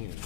meeting.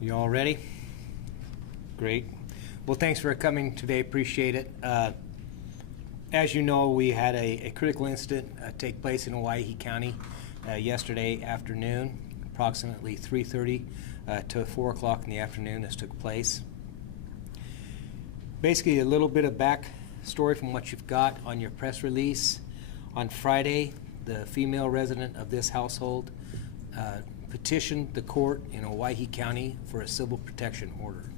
You all ready? Great. Well, thanks for coming today. Appreciate it. As you know, we had a critical incident take place in Hawaii County yesterday afternoon, approximately 3:30 to 4 o'clock in the afternoon. This took place. Basically, a little bit of back story from what you've got on your press release. On Friday, the female resident of this household petitioned the court in Hawaii County for a civil protection order.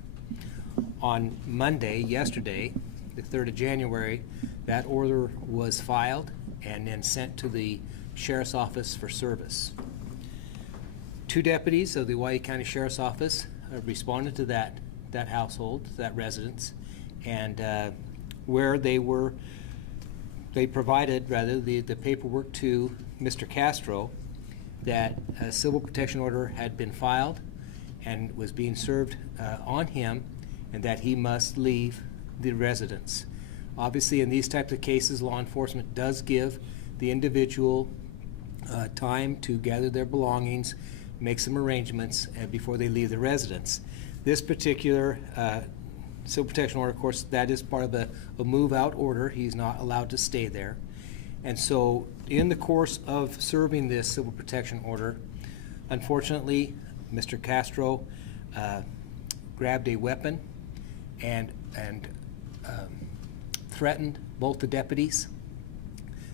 On Monday, yesterday, the 3rd of January, that order was filed and then sent to the Sheriff's Office for service. 2 deputies of the Hawaii County Sheriff's Office responded to that household, that residence, and where they provided the paperwork to Mr. Castro that a civil protection order had been filed and was being served on him, and that he must leave the residence. Obviously, in these types of cases, law enforcement does give the individual time to gather their belongings, make some arrangements before they leave the residence. This particular civil protection order, of course, that is part of a move-out order. He's not allowed to stay there. And so in the course of serving this civil protection order, unfortunately, Mr. Castro grabbed a weapon and threatened both the deputies.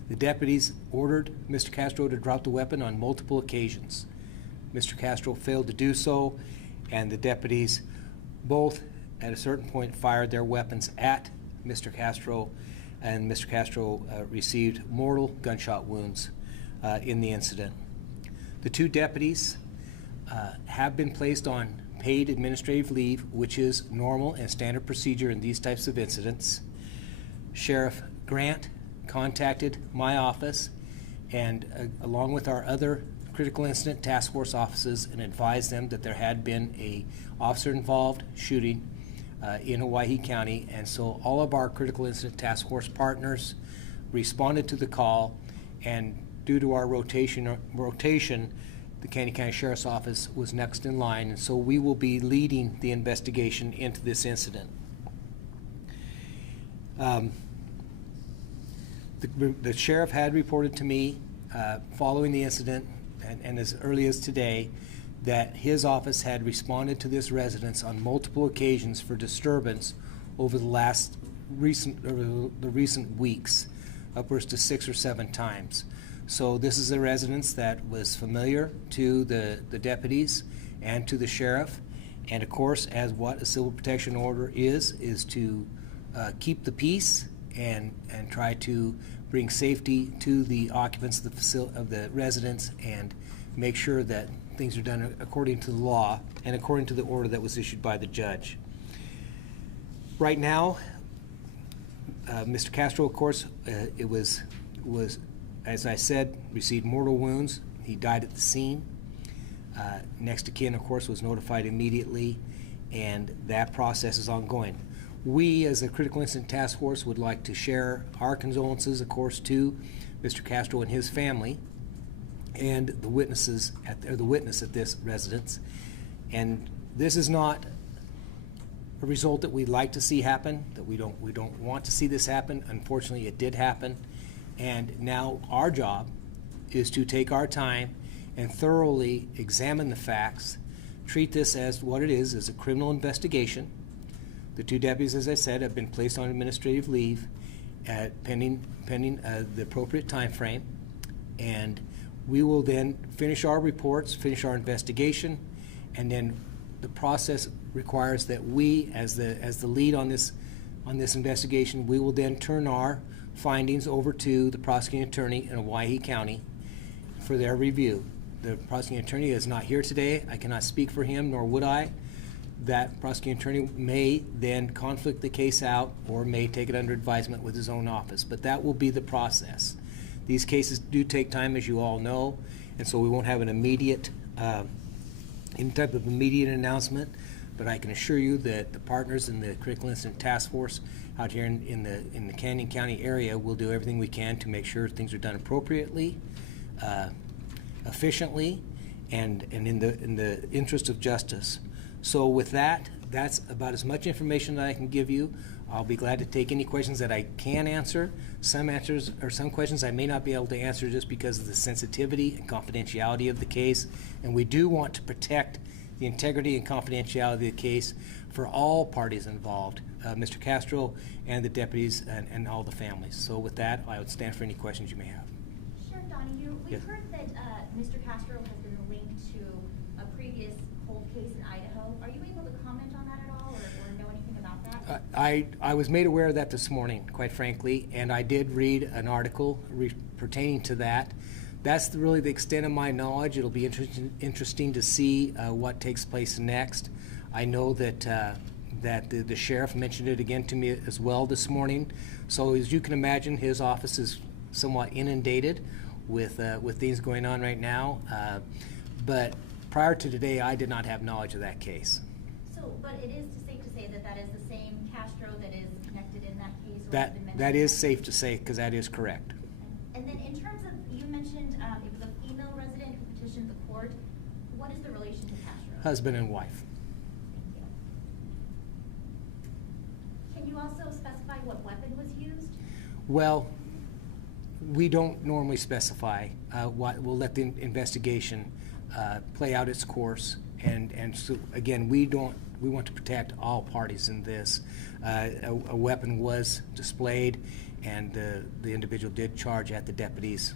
The deputies ordered Mr. Castro to drop the weapon on multiple occasions. Mr. Castro failed to do so, and the deputies both at a certain point fired their weapons at Mr. Castro, and Mr. Castro received mortal gunshot wounds in the incident. The 2 deputies have been placed on paid administrative leave, which is normal and standard procedure in these types of incidents. Sheriff Grant contacted my office and along with our other critical incident task force offices and advised them that there had been a officer involved shooting in Hawaii County, and so all of our critical incident task force partners responded to the call, and due to our rotation, the Canyon County Sheriff's Office was next in line, and so we will be leading the investigation into this incident. The sheriff had reported to me following the incident and as early as today that his office had responded to this residence on multiple occasions for disturbance over the recent weeks, upwards to 6 or 7 times. So this is a residence that was familiar to the deputies and to the sheriff, and of course, as what a civil protection order is to keep the peace and try to bring safety to the occupants of the residence and make sure that things are done according to the law and according to the order that was issued by the judge. Right now, Mr. Castro, of course, was, as I said, received mortal wounds. He died at the scene. Next of kin, of course, was notified immediately, and that process is ongoing. We, as a critical incident task force, would like to share our condolences, of course, to Mr. Castro and his family, and the witness at this residence. And this is not a result that we'd like to see happen, that we don't want to see this happen. Unfortunately, it did happen. And now our job is to take our time and thoroughly examine the facts, treat this as what it is, as a criminal investigation. The 2 deputies, as I said, have been placed on administrative leave pending the appropriate time frame. And we will then finish our reports, finish our investigation, and then the process requires that we, as the lead on this investigation, we will then turn our findings over to the prosecuting attorney in Hawaii County for their review. The prosecuting attorney is not here today. I cannot speak for him, nor would I. That prosecuting attorney may then conflict the case out or may take it under advisement with his own office, but that will be the process. These cases do take time, as you all know, and so we won't have an immediate any type of immediate announcement, but I can assure you that the partners in the Critical Incident Task Force out here in the Canyon County area will do everything we can to make sure things are done appropriately, efficiently, and in the interest of justice. So with that, that's about as much information that I can give you. I'll be glad to take any questions that I can answer. Some answers or some questions I may not be able to answer just because of the sensitivity and confidentiality of the case. And we do want to protect the integrity and confidentiality of the case for all parties involved, Mr. Castro and the deputies and all the families. So with that, I would stand for any questions you may have. Sure, Donahue. We've Yes. heard that Mr. Castro has been linked to a previous cold case in Idaho. Are you able to comment on that at all or know anything about that? I was made aware of that this morning, quite frankly, and I did read an article pertaining to that. That's really the extent of my knowledge. It'll be interesting to see what takes place next. I know that the sheriff mentioned it again to me as well this morning. So as you can imagine, his office is somewhat inundated with things going on right now. But prior to today, I did not have knowledge of that case. So, but it is safe to say that that is the same Castro that is connected in that case? Or has been mentioned That is in safe to say, because that is correct. And then in terms of, you mentioned it was a female resident who petitioned the court. What is the relation to Castro? Husband and wife. Thank you. Can you also specify what weapon was used? Well, we don't normally specify what. We'll let the investigation play out its course, and so again, we want to protect all parties in this. A weapon was displayed, and the individual did charge at the deputies.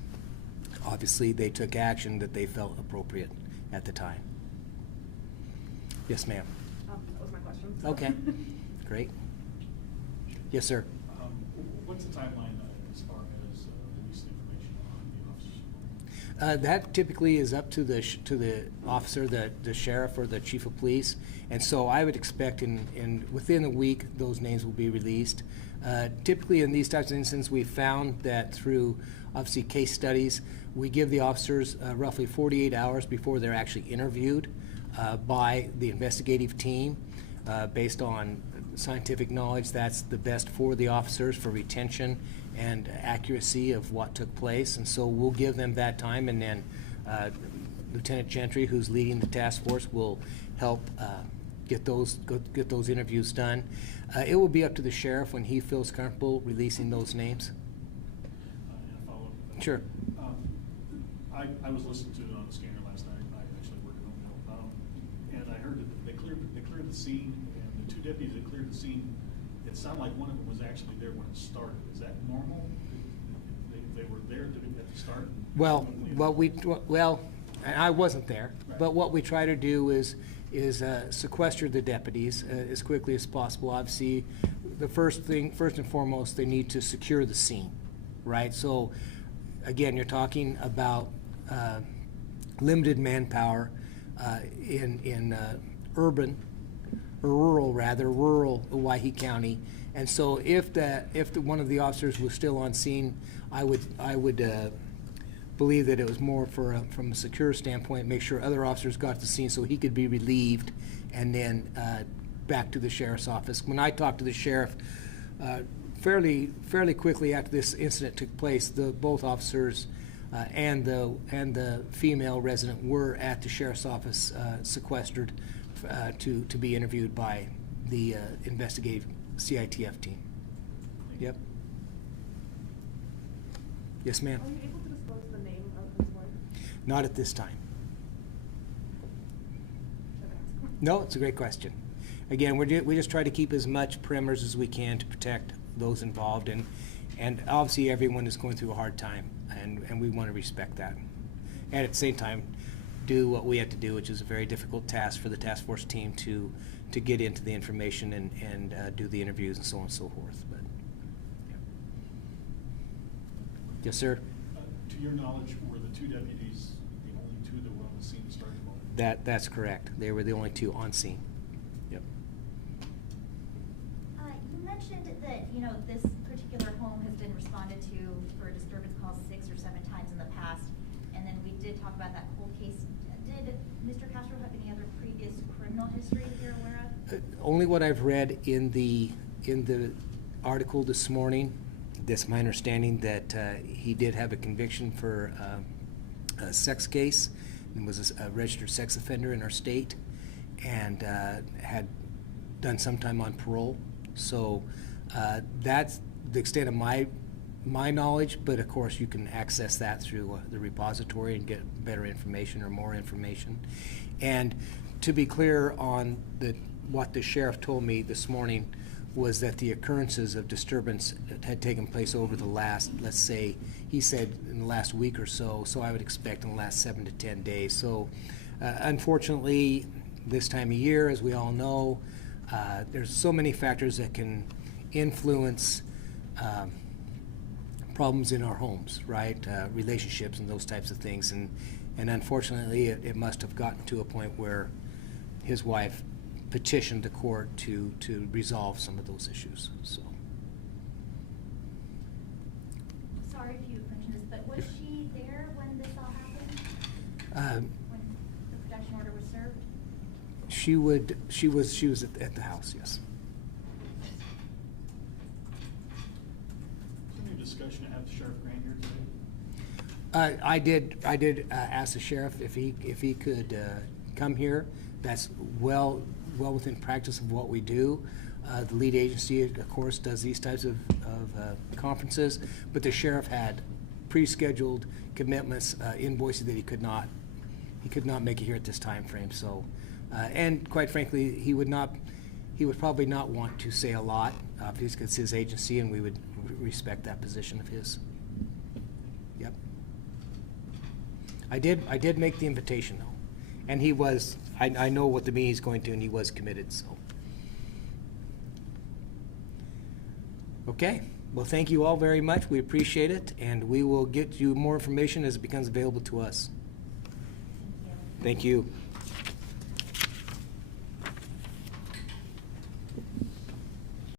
Obviously, they took action that they felt appropriate at the time. Yes, ma'am. That was my question. Okay, great. Yes, sir. What's the timeline as far as releasing information on the officers? That typically is up to the officer, the sheriff or the chief of police, and so I would expect within a week those names will be released. Typically, in these types of incidents, we've found that through obviously case studies, we give the officers roughly 48 hours before they're actually interviewed by the investigative team, based on scientific knowledge. That's the best for the officers for retention and accuracy of what took place, and so we'll give them that time, and then Lieutenant Gentry, who's leading the task force, will help get those interviews done. It will be up to the sheriff when he feels comfortable releasing those names. And a follow-up with that. Sure. I was listening to it on the scanner last night. I actually worked at home, and I heard that they cleared the scene, and the two deputies that cleared the scene, it sounded like one of them was actually there when it started. Is that normal? They were there at the start? And I wasn't there, Right. but what we try to do is sequester the deputies as quickly as possible. Obviously, first and foremost, they need to secure the scene, right? So, again, you're talking about limited manpower in urban, or rural Owyhee County, and so if one of the officers was still on scene, I would believe that it was more from a secure standpoint, make sure other officers got to the scene so he could be relieved, and then back to the sheriff's office. When I talked to the sheriff fairly quickly after this incident took place, both officers and the female resident were at the sheriff's office, sequestered to be interviewed by the investigative CITF team. Yep. Yes, ma'am. Are you able to disclose the name of his wife? Not at this time. No, it's a great question. Again, we just try to keep as much perimeters as we can to protect those involved, and obviously everyone is going through a hard time, and we want to respect that. And at the same time, do what we have to do, which is a very difficult task for the task force team to get into the information and do the interviews and so on and so forth. But yeah. Yes, sir. To your knowledge, were the two deputies the only two that were on the scene to start the moment? That's correct. They were the only two on scene. Yep. You mentioned that, this particular home has been responded to for disturbance calls 6 or 7 times in the past, and then we did talk about that cold case. Did Mr. Castro have any other history that you're aware of? Only what I've read in the article this morning. That's my understanding that he did have a conviction for a sex case and was a registered sex offender in our state, and had done some time on parole. So that's the extent of my knowledge, but of course you can access that through the repository and get better information or more information. And to be clear on what the sheriff told me this morning was that the occurrences of disturbance had taken place over the last, let's say, he said in the last week or so, so I would expect in the last 7 to 10 days. So unfortunately, this time of year, as we all know, there's so many factors that can influence problems in our homes, right? Relationships and those types of things. And unfortunately, it must have gotten to a point where his wife petitioned the court to resolve some of those issues. So. Sorry if you mentioned this, but was she there when this all happened? When the protection order was served? She was at the house, yes. Is there any discussion to have the Sheriff Grant here today? I did ask the sheriff if he could come here. That's well within practice of what we do. The lead agency, of course, does these types of conferences, but the sheriff had pre-scheduled commitments in Boise that he could not make it here at this time frame. So, and quite frankly, he would probably not want to say a lot because it's his agency, and we would respect that position of his. Yep. I did make the invitation though, and he was. I know what the meeting's going to, and he was committed. So. Okay. Well, thank you all very much. We appreciate it, and we will get you more information as it becomes available to us. Thank you. Thank you.